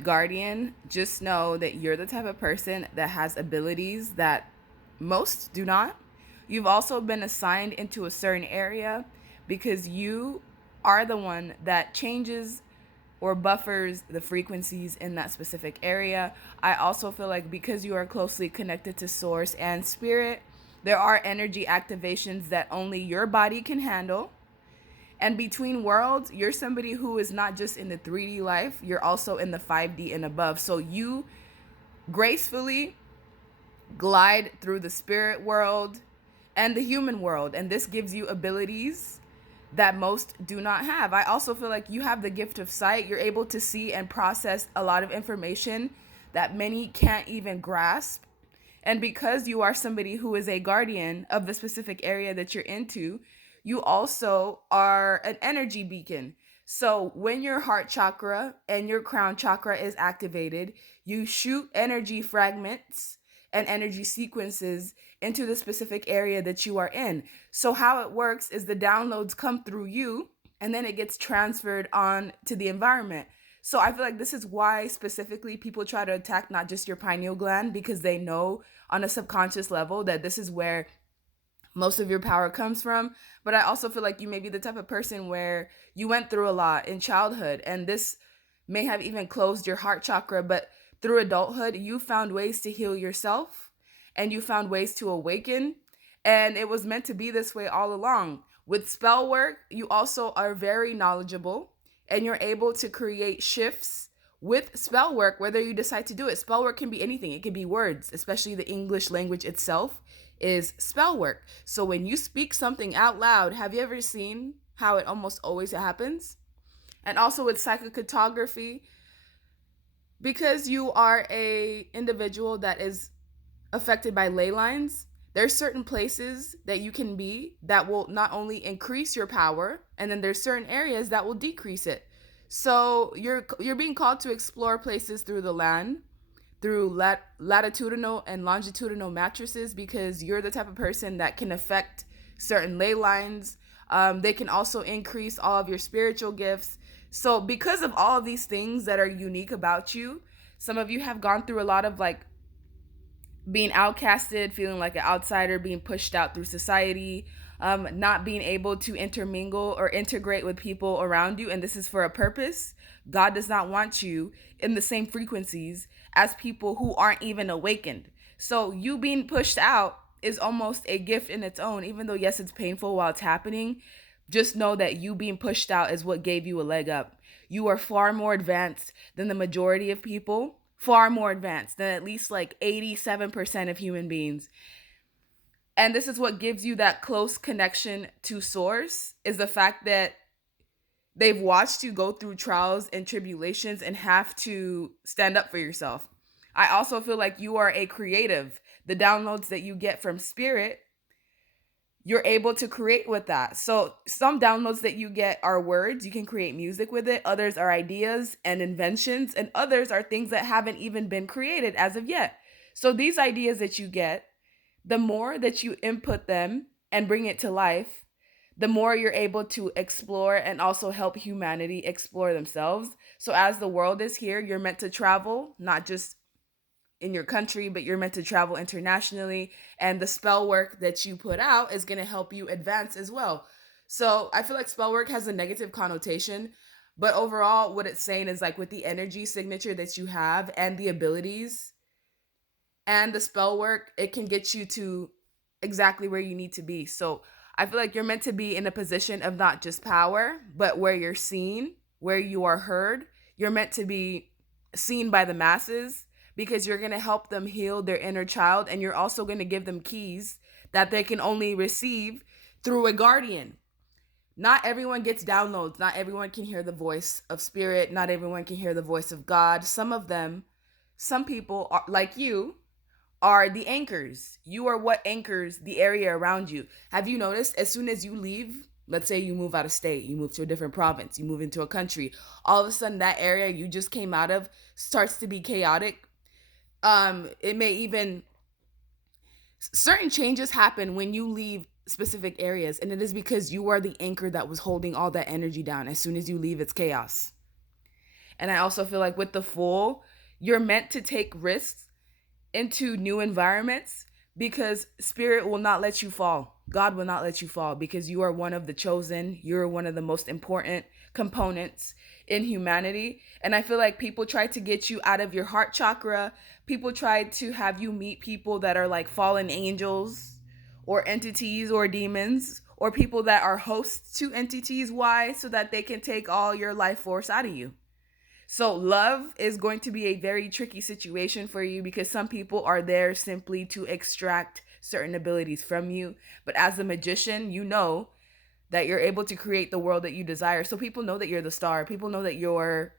with Guardian, just know that you're the type of person that has abilities that most do not. You've also been assigned into a certain area because you are the one that changes or buffers the frequencies in that specific area. I also feel like because you are closely connected to source and spirit, there are energy activations that only your body can handle. And between worlds, you're somebody who is not just in the 3D life, you're also in the 5D and above. So you gracefully glide through the spirit world and the human world. And this gives you abilities that most do not have. I also feel like you have the gift of sight. You're able to see and process a lot of information that many can't even grasp. And because you are somebody who is a guardian of the specific area that you're into, you also are an energy beacon. So when your heart chakra and your crown chakra is activated, you shoot energy fragments and energy sequences into the specific area that you are in. So how it works is the downloads come through you and then it gets transferred on to the environment. So I feel like this is why specifically people try to attack not just your pineal gland, because they know on a subconscious level that this is where most of your power comes from. But I also feel like you may be the type of person where you went through a lot in childhood and this may have even closed your heart chakra, but through adulthood, you found ways to heal yourself and you found ways to awaken. And it was meant to be this way all along. With spell work, you also are very knowledgeable and you're able to create shifts with spell work, whether you decide to do it. Spell work can be anything, it can be words, especially the English language itself is spell work. So when you speak something out loud, have you ever seen how it almost always happens? And also with psychocartography, because you are a individual that is affected by ley lines, there's certain places that you can be that will not only increase your power, and then there's certain areas that will decrease it. So you're being called to explore places through the land, through latitudinal and longitudinal matrices, because you're the type of person that can affect certain ley lines. They can also increase all of your spiritual gifts. So because of all of these things that are unique about you, some of you have gone through a lot of like being outcasted, feeling like an outsider, being pushed out through society, not being able to intermingle or integrate with people around you. And this is for a purpose. God does not want you in the same frequencies as people who aren't even awakened. So you being pushed out is almost a gift in its own, even though, yes, it's painful while it's happening. Just know that you being pushed out is what gave you a leg up. You are far more advanced than the majority of people, far more advanced than at least like 87% of human beings. And this is what gives you that close connection to source, is the fact that they've watched you go through trials and tribulations and have to stand up for yourself. I also feel like you are a creative. The downloads that you get from spirit, you're able to create with that. So some downloads that you get are words, you can create music with it. Others are ideas and inventions, and others are things that haven't even been created as of yet. So these ideas that you get, the more that you input them and bring it to life, the more you're able to explore and also help humanity explore themselves. So as the world is here, you're meant to travel, not just in your country, but you're meant to travel internationally. And the spell work that you put out is going to help you advance as well. So I feel like spell work has a negative connotation, but overall, what it's saying is like with the energy signature that you have and the abilities and the spell work, it can get you to exactly where you need to be. So I feel like you're meant to be in a position of not just power, but where you're seen, where you are heard. You're meant to be seen by the masses because you're going to help them heal their inner child, and you're also going to give them keys that they can only receive through a guardian. Not everyone gets downloads. Not everyone can hear the voice of spirit. Not everyone can hear the voice of God. Some people are like you, are the anchors. You are what anchors the area around you. Have you noticed as soon as you leave, let's say you move out of state, you move to a different province, you move into a country, all of a sudden that area you just came out of starts to be chaotic. It may even certain changes happen when you leave specific areas, and it is because you are the anchor that was holding all that energy down. As soon as you leave, it's chaos. And I also feel like with the Fool, you're meant to take risks into new environments because spirit will not let you fall. God will not let you fall because you are one of the chosen. You're one of the most important components in humanity. And I feel like people try to get you out of your heart chakra. People try to have you meet people that are like fallen angels or entities or demons or people that are hosts to entities. Why? So that they can take all your life force out of you. So love is going to be a very tricky situation for you because some people are there simply to extract certain abilities from you. But as a magician, you know that you're able to create the world that you desire. So people know that you're the star. People know that you're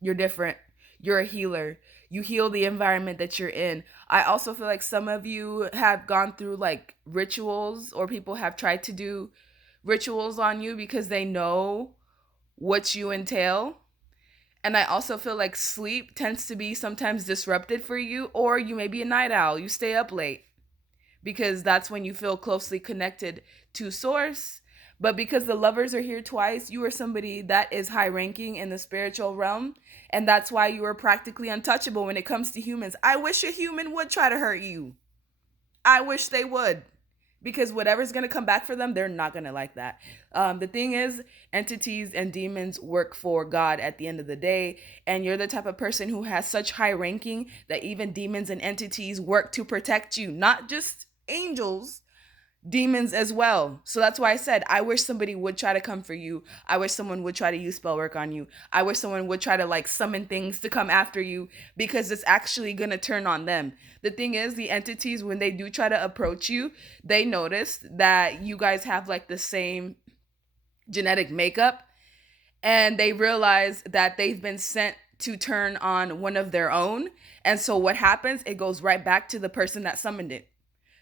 different. You're a healer. You heal the environment that you're in. I also feel like some of you have gone through like rituals or people have tried to do rituals on you because they know what you entail. And I also feel like sleep tends to be sometimes disrupted for you, or you may be a night owl. You stay up late because that's when you feel closely connected to Source. But because the lovers are here twice, you are somebody that is high ranking in the spiritual realm. And that's why you are practically untouchable when it comes to humans. I wish a human would try to hurt you. I wish they would. Because whatever's going to come back for them, they're not going to like that. The thing is, entities and demons work for God at the end of the day. And you're the type of person who has such high ranking that even demons and entities work to protect you. Not just angels, demons as well. So that's why I said, I wish somebody would try to come for you. I wish someone would try to use spell work on you. I wish someone would try to like summon things to come after you because it's actually going to turn on them. The thing is, the entities, when they do try to approach you, they notice that you guys have like the same genetic makeup and they realize that they've been sent to turn on one of their own. And so what happens, it goes right back to the person that summoned it.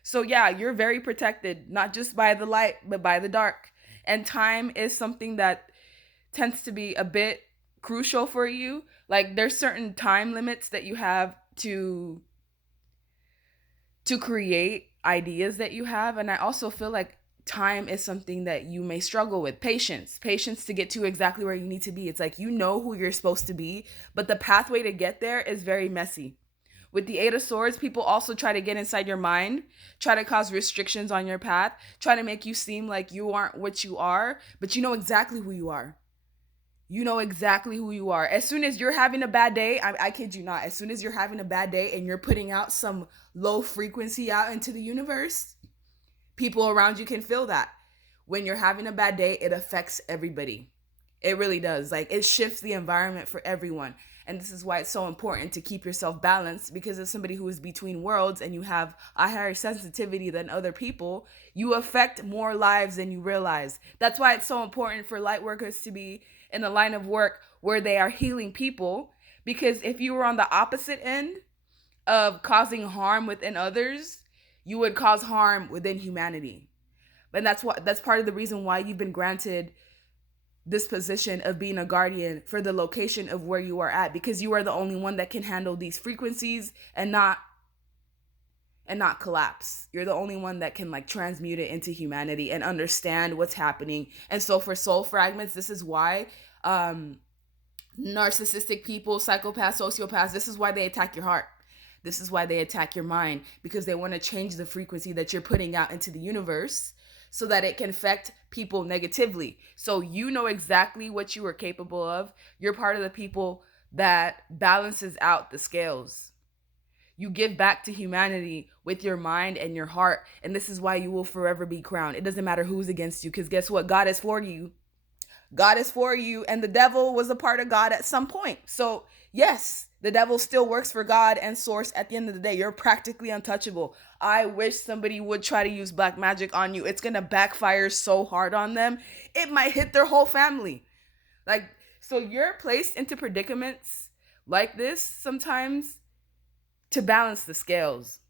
So yeah, you're very protected, not just by the light, but by the dark. And time is something that tends to be a bit crucial for you. Like there's certain time limits that you have to create ideas that you have. And I also feel like time is something that you may struggle with. Patience to get to exactly where you need to be. It's like, you know who you're supposed to be, but the pathway to get there is very messy. With the Eight of Swords, people also try to get inside your mind, try to cause restrictions on your path, try to make you seem like you aren't what you are, but you know exactly who you are. You know exactly who you are. As soon as you're having a bad day, I kid you not, as soon as you're having a bad day and you're putting out some low frequency out into the universe, people around you can feel that. When you're having a bad day, it affects everybody. It really does. Like it shifts the environment for everyone. And this is why it's so important to keep yourself balanced, because as somebody who is between worlds and you have a higher sensitivity than other people, you affect more lives than you realize. That's why it's so important for light workers to be in a line of work where they are healing people, because if you were on the opposite end of causing harm within others, you would cause harm within humanity. And that's part of the reason why you've been granted this position of being a guardian for the location of where you are at, because you are the only one that can handle these frequencies and not collapse. You're the only one that can like transmute it into humanity and understand what's happening. And so for soul fragments, this is why narcissistic people, psychopaths, sociopaths, this is why they attack your heart. This is why they attack your mind, because they want to change the frequency that you're putting out into the universe so that it can affect people negatively. So you know exactly what you are capable of. You're part of the people that balances out the scales. You give back to humanity with your mind and your heart. And this is why you will forever be crowned. It doesn't matter who's against you, because guess what? God is for you. God is for you. And the devil was a part of God at some point. So yes, the devil still works for God and Source. At the end of the day, you're practically untouchable. I wish somebody would try to use black magic on you. It's going to backfire so hard on them. It might hit their whole family. Like, so you're placed into predicaments like this sometimes to balance the scales.